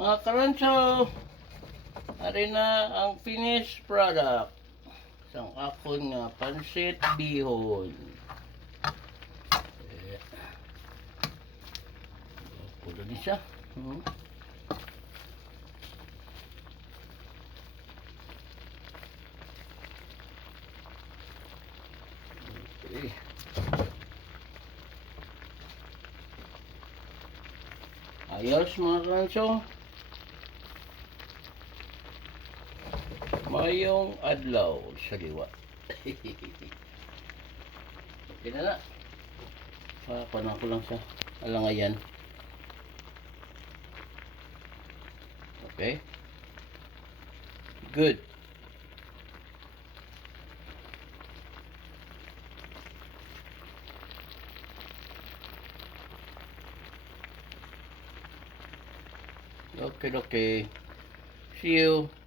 Mga karanso, ari na ang finished product. Isang akon nga pansit bihon. Pulo ni siya. Okay. Ayos mga karanso. Mayong adlaw sa liwa. Okay na na. Papanan ko lang sa alangayan. Okay. Good. Okay. See you.